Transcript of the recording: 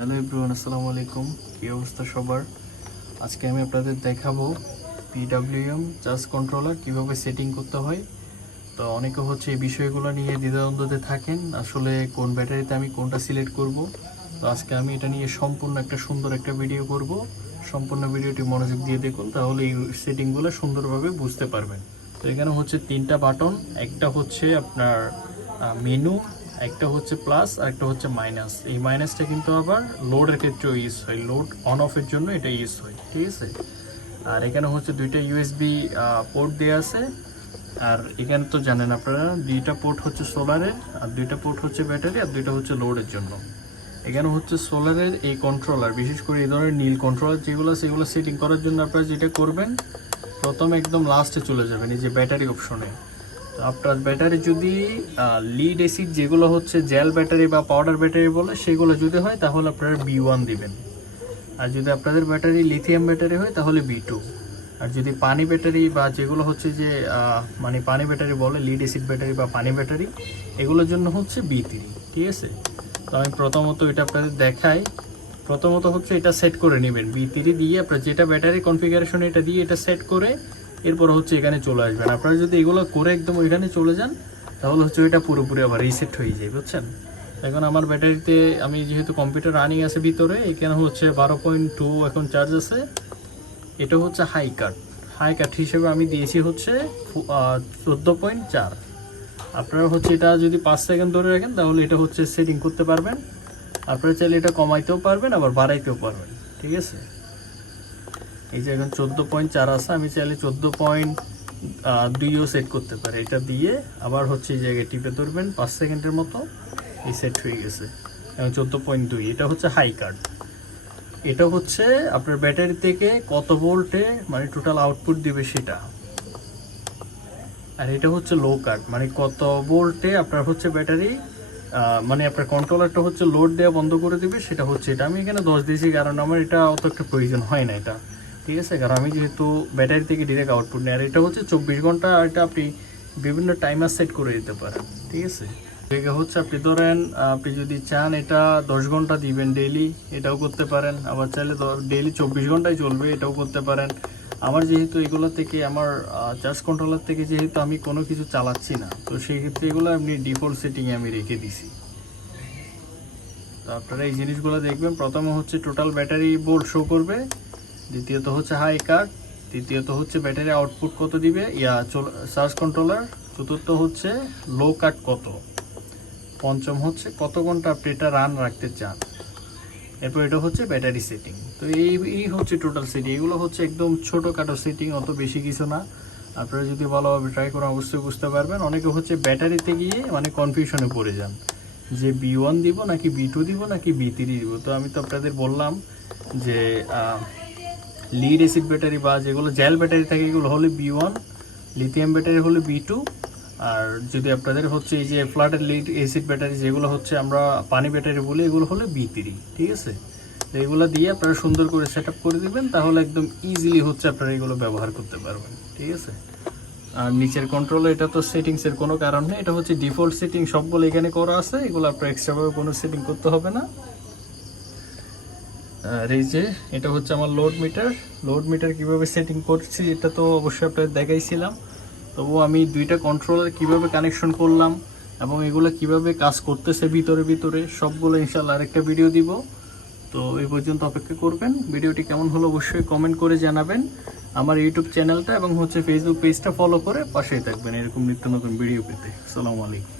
Hello everyone, আসসালামু আলাইকুম। কী অবস্থা সবার? আজকে আমি আপনাদের দেখাবো পিডব্লিউএম চার্জ কন্ট্রোলার কীভাবে সেটিং করতে হয়। তো অনেকে হচ্ছে এই বিষয়গুলো নিয়ে দ্বিধাদ্বন্দ্বে থাকেন, আসলে কোন ব্যাটারিতে আমি কোনটা সিলেক্ট করব। তো আজকে আমি এটা নিয়ে সম্পূর্ণ একটা সুন্দর একটা ভিডিও করব। সম্পূর্ণ ভিডিওটি মনোযোগ দিয়ে দেখুন, তাহলে এই সেটিংগুলো সুন্দরভাবে বুঝতে পারবেন। তো এখানে হচ্ছে তিনটা বাটন, একটা হচ্ছে আপনার মেনু, একটা হচ্ছে প্লাস আর একটা হচ্ছে মাইনাস। এই মাইনাসটা কিন্তু আবার লোডের ক্ষেত্রেও ইউজ হয়, লোড অন অফের জন্য এটা ইউজ হয়, ঠিক আছে। আর এখানে হচ্ছে দুইটা ইউএসবি পোর্ট দেওয়া আছে। আর এখানে তো জানেন আপনারা, দুইটা পোর্ট হচ্ছে সোলারের, আর দুইটা পোর্ট হচ্ছে ব্যাটারি, আর দুইটা হচ্ছে লোডের জন্য। এখানে হচ্ছে সোলারের এই কন্ট্রোলার, বিশেষ করে এই ধরনের নীল কন্ট্রোলার যেগুলো, সেগুলো সেটিং করার জন্য আপনারা যেটা করবেন, প্রথমে একদম লাস্টে চলে যাবেন এই যে ব্যাটারি অপশনে। আপনার ব্যাটারি যদি লিড অ্যাসিড যেগুলো হচ্ছে জেল ব্যাটারি বা পাউডার ব্যাটারি বলে, সেগুলো যদি হয় তাহলে আপনারা B1 দিবেন। আর যদি আপনাদের ব্যাটারি লিথিয়াম ব্যাটারি হয় তাহলে B2। আর যদি পানি ব্যাটারি বা যেগুলো হচ্ছে যে মানে পানি ব্যাটারি বলে, লিড অ্যাসিড ব্যাটারি বা পানি ব্যাটারি, এগুলোর জন্য হচ্ছে B3, ঠিক আছে। তো আমি প্রথমত এটা আপনাদের দেখাই। প্রথমত হচ্ছে এটা সেট করে নেবেন B3 দিয়ে, আপনার যেটা ব্যাটারি কনফিগারেশন এটা দিয়ে এটা সেট করে এরপর হচ্ছে এখানে চলে আসবেন। আপনারা যদি এগুলো করে একদম ওইখানে চলে যান তাহলে হচ্ছে ওইটা পুরোপুরি আবার রিসেট হয়ে যায়, বুঝছেন। এখন আমার ব্যাটারিতে, আমি যেহেতু কম্পিউটার রানিং আছে ভিতরে, এখানে হচ্ছে 12.2 এখন চার্জ আছে। এটা হচ্ছে হাই কাট হিসেবে আমি দিয়েছি হচ্ছে 14.4। আপনারা হচ্ছে এটা যদি 5 সেকেন্ড ধরে রাখেন তাহলে এটা হচ্ছে সেটিং করতে পারবেন। আপনারা চাইলে এটা কমাইতেও পারবেন, আবার বাড়াইতেও পারবেন, ঠিক আছে। এই যে এখন 14.4 আছে, আমি চাইলে 14.2ও সেট করতে পারি। এটা দিয়ে আবার হচ্ছে এই জায়গায় টিপে ধরবেন 5 সেকেন্ডের মতো, এই সেট হয়ে গেছে। এখন 14.2, এটা হচ্ছে হাই কাট। এটা হচ্ছে আপনার ব্যাটারি থেকে কত ভোল্টে মানে টোটাল আউটপুট দিবে সেটা। আর এটা হচ্ছে লো কাট, মানে কত ভোল্টে আপনার হচ্ছে ব্যাটারি মানে আপনার কন্ট্রোলারটা হচ্ছে লোড দেওয়া বন্ধ করে দিবে, সেটা হচ্ছে এটা। আমি এখানে 10 দিয়েছি কারণ আমার এটা অত একটা প্রয়োজন হয় না এটা, ঠিক আছে। কারণ আমি যেহেতু ব্যাটারি থেকে ডিরেক্ট আউটপুট নেই। আর এটা হচ্ছে 24 ঘন্টা, আর এটা আপনি বিভিন্ন টাইমার সেট করে দিতে পারেন, ঠিক আছে। এটা হচ্ছে আপনি ধরেন, আপনি যদি চান এটা 10 ঘন্টা দিবেন ডেইলি, এটাও করতে পারেন। আবার চাইলে ডেইলি 24 ঘন্টায় চলবে, এটাও করতে পারেন। আমার যেহেতু এগুলো থেকে, আমার চার্জ কন্ট্রোলার থেকে যেহেতু আমি কোনো কিছু চালাচ্ছি না, তো সেই ক্ষেত্রে এগুলো আপনি ডিফল্ট সেটিংয়ে আমি রেখে দিছি। তো আপনারা এই জিনিসগুলো দেখবেন। প্রথমে হচ্ছে টোটাল ব্যাটারি ভোল্ট শো করবে, দ্বিতীয়ত হচ্ছে হাই কাট, তৃতীয়ত হচ্ছে ব্যাটারি আউটপুট কত দিবে চার্জ কন্ট্রোলার, চতুর্থ হচ্ছে লো কাট কত, পঞ্চম হচ্ছে কত ঘন্টা আপনি এটা রান রাখতে চান, এরপর এটা হচ্ছে ব্যাটারি সেটিং। তো এই হচ্ছে টোটাল সেটিং। এগুলো হচ্ছে একদম ছোটোখাটো সেটিং, অত বেশি কিছু না। আপনারা যদি ভালোভাবে ট্রাই করেন অবশ্যই বুঝতে পারবেন। অনেকে হচ্ছে ব্যাটারিতে গিয়ে মানে কনফিউশনে পড়ে যান যে B1 দিব নাকি B2 দিব নাকি B3 দিব। তো আমি তো আপনাদের বললাম যে লিড অ্যাসিড ব্যাটারি বা যেগুলো জেল ব্যাটারি থাকে এগুলো হলে B1, লিথিয়াম ব্যাটারি হলে B2, আর যদি আপনাদের হচ্ছে এই যে ফ্ল্যাটের লিড অ্যাসিড ব্যাটারি যেগুলো হচ্ছে আমরা পানি ব্যাটারি বলি, এগুলো হলে B3, ঠিক আছে। তো এগুলো দিয়ে আপনারা সুন্দর করে সেট আপ করে দিবেন, তাহলে একদম ইজিলি হচ্ছে আপনারা এগুলো ব্যবহার করতে পারবেন, ঠিক আছে। আর নিচের কন্ট্রোলে এটা তো সেটিংসের কোনো কারণ নেই, এটা হচ্ছে ডিফল্ট সেটিং, সবগুলো এখানে করা আছে। এগুলো আপনার এক্সট্রাভাবে কোনো সেটিং করতে হবে না। আর এই যে এটা হচ্ছে আমার লোড মিটার কীভাবে সেটিং করছি এটা তো অবশ্যই আপনাদের দেখাইছিলাম। তবুও আমি দুইটা কন্ট্রোলার কিভাবে কানেকশন করলাম এবং এগুলো কিভাবে কাজ করতেছে ভিতরে সবগুলো ইনশাআল্লাহ আরেকটা ভিডিও দিব। তো এই পর্যন্ত অপেক্ষা করবেন। ভিডিওটি কেমন হলো অবশ্যই কমেন্ট করে জানাবেন। আমার ইউটিউব চ্যানেলটা এবং হচ্ছে ফেসবুক পেজটা ফলো করে পাশেই থাকবেন এরকম নিত্য নতুন ভিডিও পেতে। আসসালামু আলাইকুম।